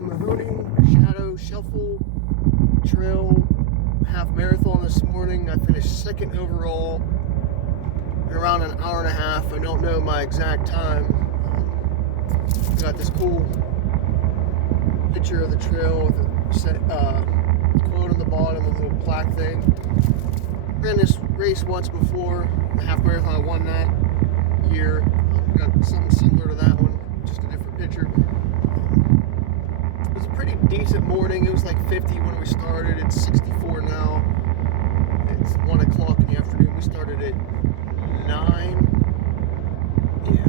Mahoning Shadow Shuffle Trail half marathon this morning. I finished second overall in around an hour and a half. I don't know my exact time. Got this cool picture of the trail with a quote on the bottom, a little plaque thing. Ran this race once before, the half marathon. I won that year. Got something similar to that one, just a different picture. It was a pretty decent morning. It was like 50 when we started. It's 64 now. It's 1 o'clock in the afternoon. We started at 9. Yeah.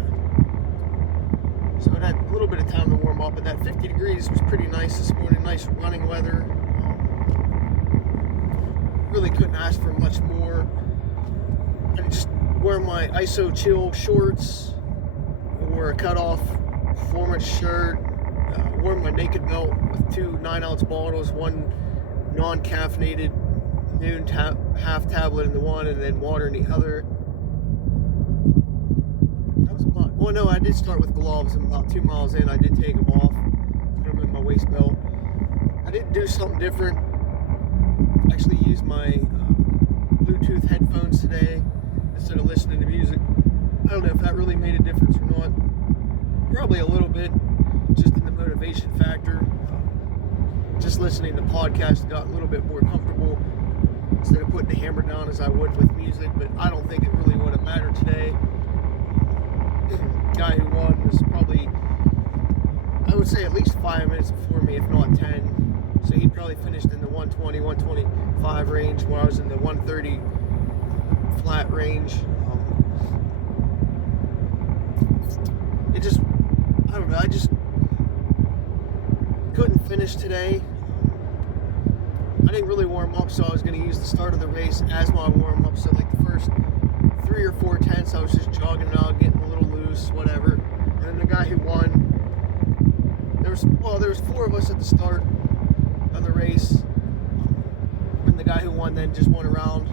So it had a little bit of time to warm up, but that 50 degrees was pretty nice this morning. Nice running weather. Really couldn't ask for much more. I just wear my ISO chill shorts, wore a cutoff performance shirt, wore my naked belt with 2 9-ounce bottles, one non-caffeinated noon half tablet in the one, and then water in the other. That was about, well, no, I did start with gloves, and about 2 miles in, I did take them off, put them in my waist belt. I did do something different. Actually used my Bluetooth headphones today instead of listening to music. I don't know if that really made a difference or not. Probably a little bit, just in the motivation factor. Just listening to podcasts got a little bit more comfortable instead of putting the hammer down as I would with music, but I don't think it really would have mattered today. The guy who won was probably, I would say, at least 5 minutes before me, if not 10. So he probably finished in the 120, 125 range, where I was in the 130 flat range. It just, I don't know, I just couldn't finish today. I didn't really warm up, so I was going to use the start of the race as my warm up. So like the first 3 or 4 tenths, I was just jogging it out, getting a little loose, whatever. And then the guy who won, there was 4 of us at the start of the race, and the guy who won then just went around,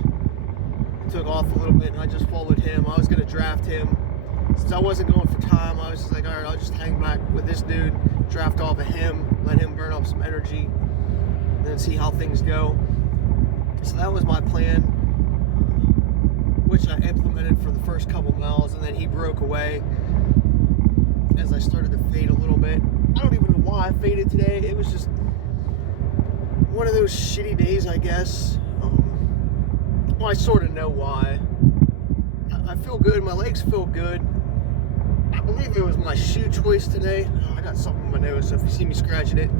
took off a little bit, and I just followed him. I was going to draft him. Since I wasn't going for time, I was just like, alright, I'll just hang back with this dude, draft off of him, let him burn up some energy, and then see how things go. So that was my plan, which I implemented for the first couple miles, and then he broke away as I started to fade a little bit. I don't even know why I faded today. It was just one of those shitty days, I guess. Well, I sort of know why. I feel good. My legs feel good. I believe it was my shoe choice today. I got something in my nose, so if you see me scratching it,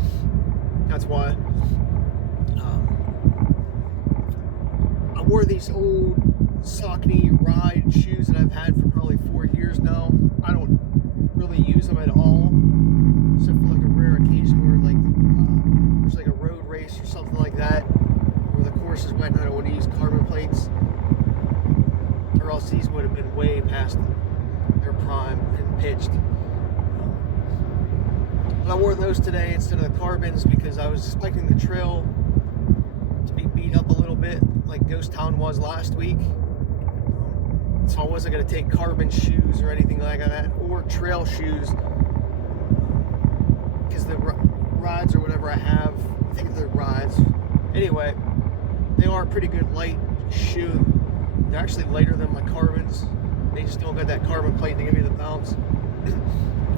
that's why. I wore these old Saucony Ride shoes that I've had for probably 4 years now. I don't really use them at all, except for like a rare occasion where like there's like a road race or something like that, where the course is wet and I don't want to use carbon plates, or else these would have been way past their prime and pitched. But I wore those today instead of the carbons because I was expecting the trail to be beat up a little bit like Ghost Town was last week. So I wasn't going to take carbon shoes or anything like that, or trail shoes, because the rides or whatever I have, I think they're rides. Anyway, they are a pretty good light shoe. They're actually lighter than my carbons. They just don't got that carbon plate to give me the bounce.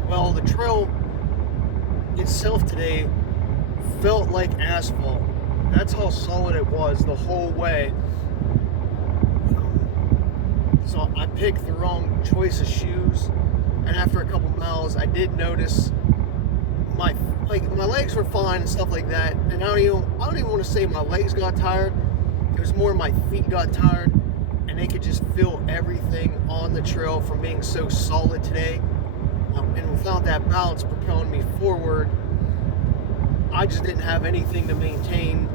Well, the trail itself today felt like asphalt. That's how solid it was the whole way. So I picked the wrong choice of shoes, and after a couple miles, I did notice my legs were fine and stuff like that. And I don't even want to say my legs got tired. It was more my feet got tired, and they could just feel everything on the trail from being so solid today. And without that balance propelling me forward, I just didn't have anything to maintain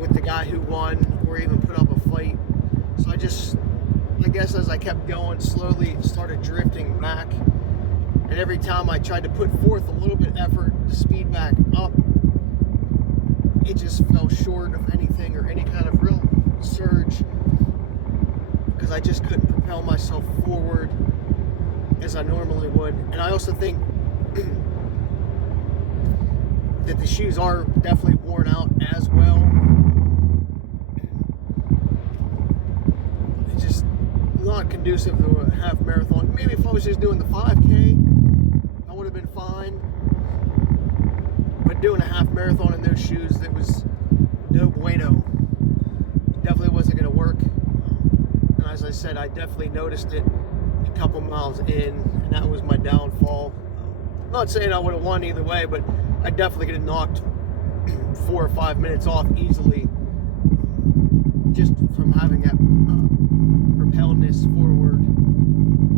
with the guy who won or even put up a fight. So I guess as I kept going, slowly started drifting back. And every time I tried to put forth a little bit of effort to speed back up, it just fell short of anything or any kind of real surge, because I just couldn't propel myself forward as I normally would. And I also think that the shoes are definitely worn out as well. It's just not conducive to a half marathon. Maybe if I was just doing the 5K, I would have been fine. But doing a half marathon in those shoes, that was no bueno. Definitely wasn't going to work. And as I said, I definitely noticed it a couple miles in, and that was my downfall. I'm not saying I would have won either way, but I definitely could have knocked 4 or 5 minutes off easily, just from having that propelledness forward.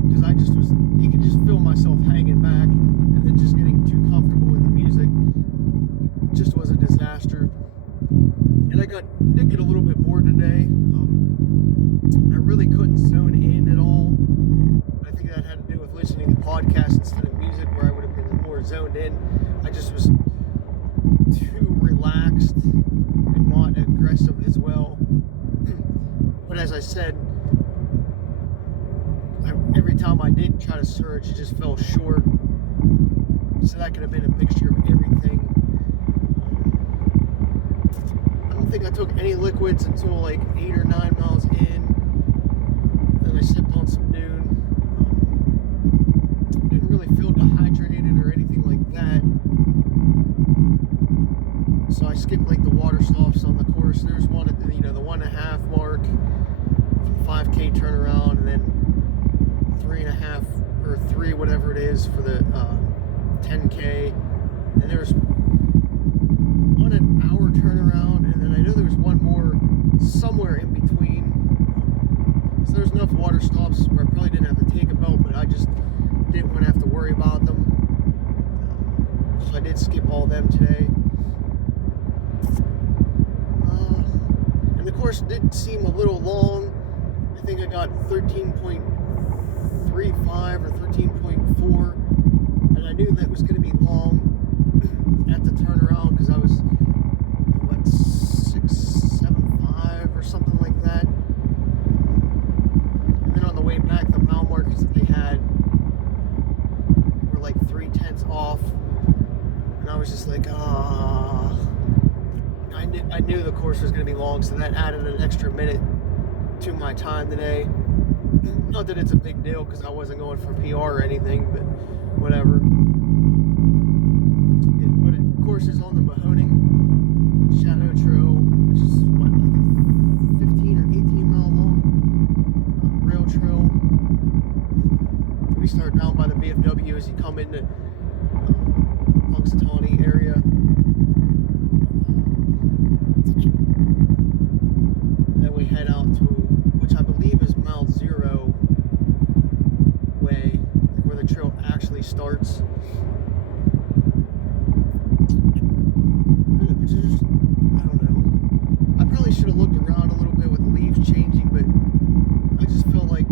Because I just was, you could just feel myself hanging back, and then just getting too comfortable with the music just was a disaster. And I did get a little bit bored today. I really couldn't zone in at all. I think that had to do with listening to podcasts instead of music, where I would have been more zoned in. I just was too relaxed and not aggressive as well. But as I said, every time I did try to surge, it just fell short. So that could have been a mixture of everything. I don't think I took any liquids until like 8 or 9 miles in. Then I sipped on some Noon. Didn't really feel dehydrated or anything like that. So I skipped like the water stops on the course. There's one at the, the 1.5 mark, 5K turnaround, and then 3.5 or 3, whatever it is, for the 10K. And there's one an hour turnaround, and then I know there was one more somewhere in between. So there's enough water stops where I probably didn't have to take a belt, but I just didn't want to have to worry about them. So I did skip all them today. And the course did seem a little long. I think I got 13.35 or 13.4, and I knew that was going to be long at the turnaround because I was, 6.75 or something like that. And then on the way back, the mile markers that they had were like 0.3 off, and I was just like, I knew the course was going to be long, so that added an extra minute to my time today. Not that it's a big deal, because I wasn't going for PR or anything, but whatever. But of course, it's on the Mahoning Shadow Trail, which is what, like a 15 or 18 mile long rail trail. We start down by the VFW as you come into Punxsutawney area. And then we head out to, which I believe is mile 0 way, where the trail actually starts. Which is just, I don't know. I probably should have looked around a little bit with the leaves changing, but I just felt like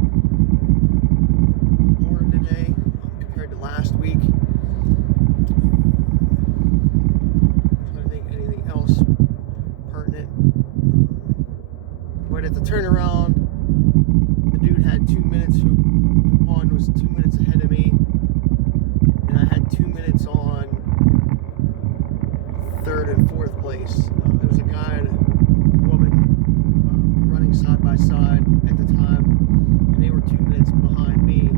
bored today compared to last week. I'm trying to think anything else pertinent. But at the turnaround, the dude had 2 minutes, who won was 2 minutes ahead of me, and I had 2 minutes on 3rd and 4th place. There was a guy and a woman running side by side at the time, and they were 2 minutes behind me.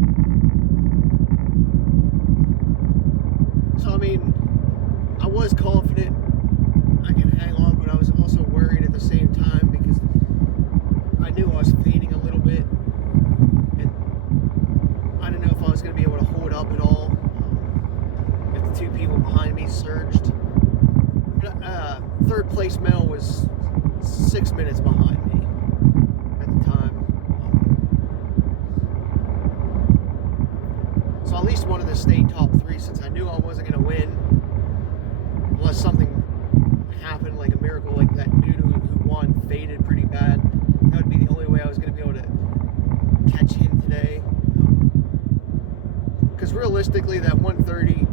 So I mean, I was confident I could hang on, but I was also worried at the same time, because I knew I was fading a little bit, and I didn't know if I was going to be able to hold up at all if the 2 people behind me surged. 3rd place male was 6 minutes behind me at the time. So I at least wanted to stay top 3, since I knew I wasn't going to win unless something happened, like a miracle, like that dude who won faded pretty bad. That would be the only way I was going to be able to catch him today. Because realistically, that 1:30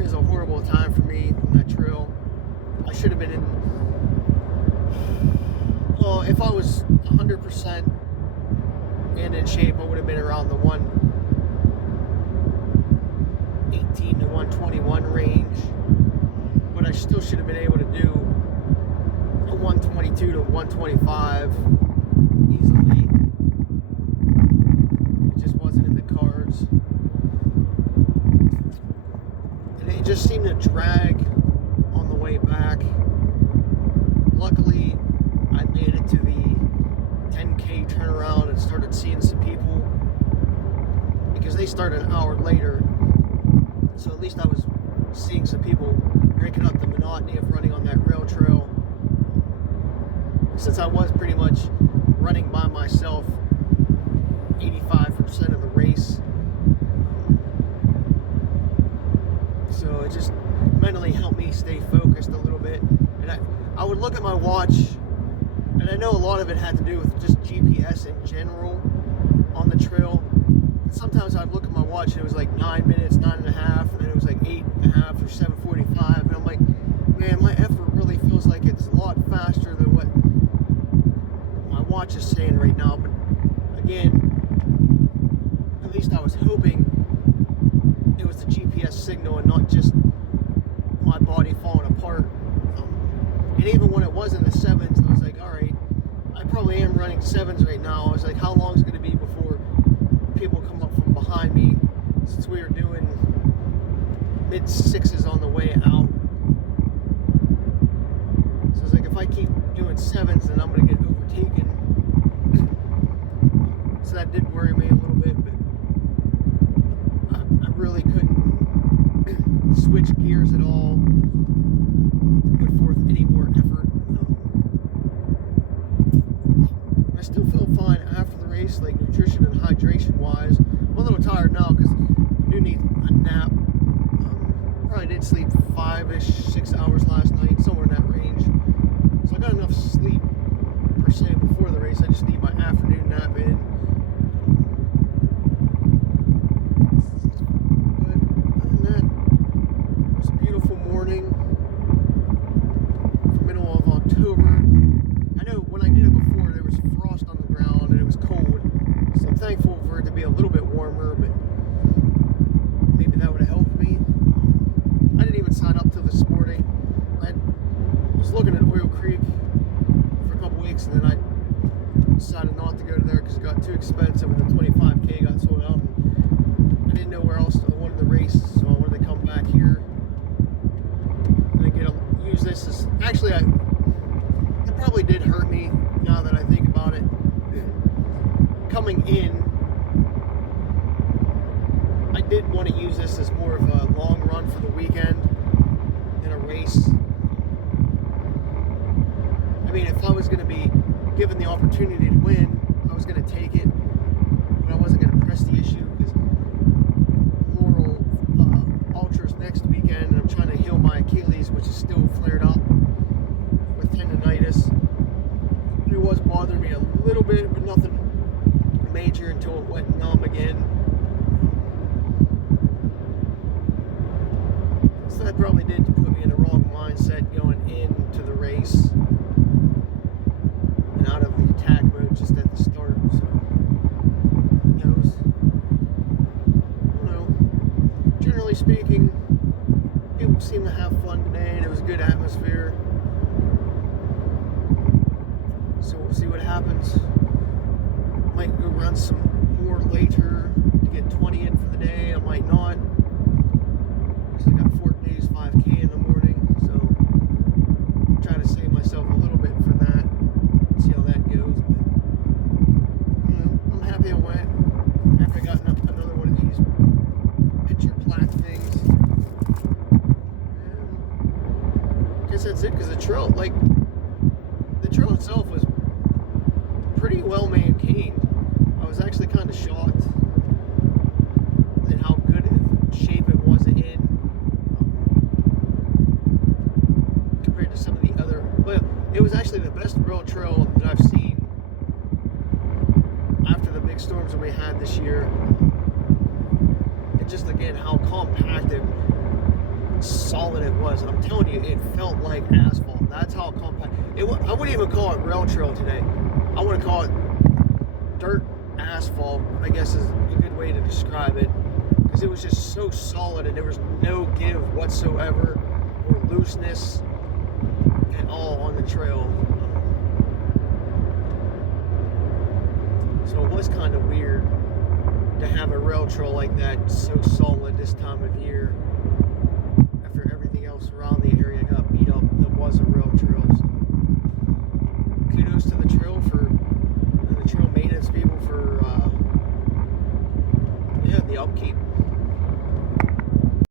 is a horrible time for me on that trail. I should have been in, well, if I was 100% and in shape, I would have been around the 118 to 121 range. But I 125 easily. It just wasn't in the cards. And it just seemed to drag on the way back. Luckily, I made it to the 10K turnaround and started seeing some people because they started an hour later. So at least I was seeing some people breaking up the monotony of running on that rail trail. Since I was pretty much running by myself 85% of the race. So it just mentally helped me stay focused a little bit. And I would look at my watch, and I know a lot of it had to do with just GPS in general on the trail. Sometimes I'd look at my watch and it was like 9 minutes, 9.5, and then it was like 8.5 or 7:45, and I'm like, man, my effort really feels like it's a lot faster than what my watch is saying right now. But again, at least I was hoping it was the GPS signal and not just my body falling apart. And even when it was in the 7s, I was like, all right, I probably am running 7s right now. I was like, how long is it going to be before people come up from behind me, since we were doing mid-6s on the way out. So I was like, if I keep doing 7s, then I'm going to get overtaken. So that did worry me a little bit, but I really couldn't switch gears at all to put forth any more effort. I still feel fine after the race, like nutrition and hydration wise. I'm a little tired now because I do need a nap. Probably did sleep 5-ish, 6 hours last night, somewhere in that range. So I got enough sleep per se before the race. I just need my afternoon nap in. But other than that, it was a beautiful morning. Middle of October. I know when I did it before, there was frost on the ground and it was cold. So I'm thankful for it to be a little bit warmer, but maybe that would have helped me. I didn't even sign up till this morning. I was looking at Oil Creek for a couple weeks, and then I decided not to go to there because it got too expensive and the 25K got sold out. And I didn't know where else I wanted to race, so I wanted to come back here and use this as actually it probably did hurt me now that I think about it. Coming in, I did want to use this as more of a long run for the weekend in a race. I mean, if I was going to be given the opportunity to win, I was going to take it, but I wasn't going to press the issue because Laurel Ultra's next weekend, and I'm trying to heal my Achilles, which is still flared up with tendonitis. It was bothering me a little bit, but nothing major until it went numb again. So that probably did put me in the wrong mindset going into the race and out of the attack mode just at the start. So who knows? I don't know. Generally speaking, people seem to have fun today, and it was a good atmosphere. So we'll see what happens. Might go run some more later to get 20 in for the day. I might not. Because I got 4 days, 5K in the morning. So I'll try to save myself a little bit for that. See how that goes. But, you know, I'm happy I went. After I got another one of these picture plaque things. And I guess that's it, because the trail, the trail itself was pretty well maintained. I was actually kind of shocked at how good shape it was in compared to some of the other. Well, it was actually the best rail trail that I've seen after the big storms that we had this year. And just again, how compact and solid it was. And I'm telling you, it felt like asphalt. That's how compact. I wouldn't even call it rail trail today. I want to call it dirt asphalt, I guess is a good way to describe it, because it was just so solid and there was no give whatsoever or looseness at all on the trail. was kind of weird to have a rail trail like that so solid this time of year.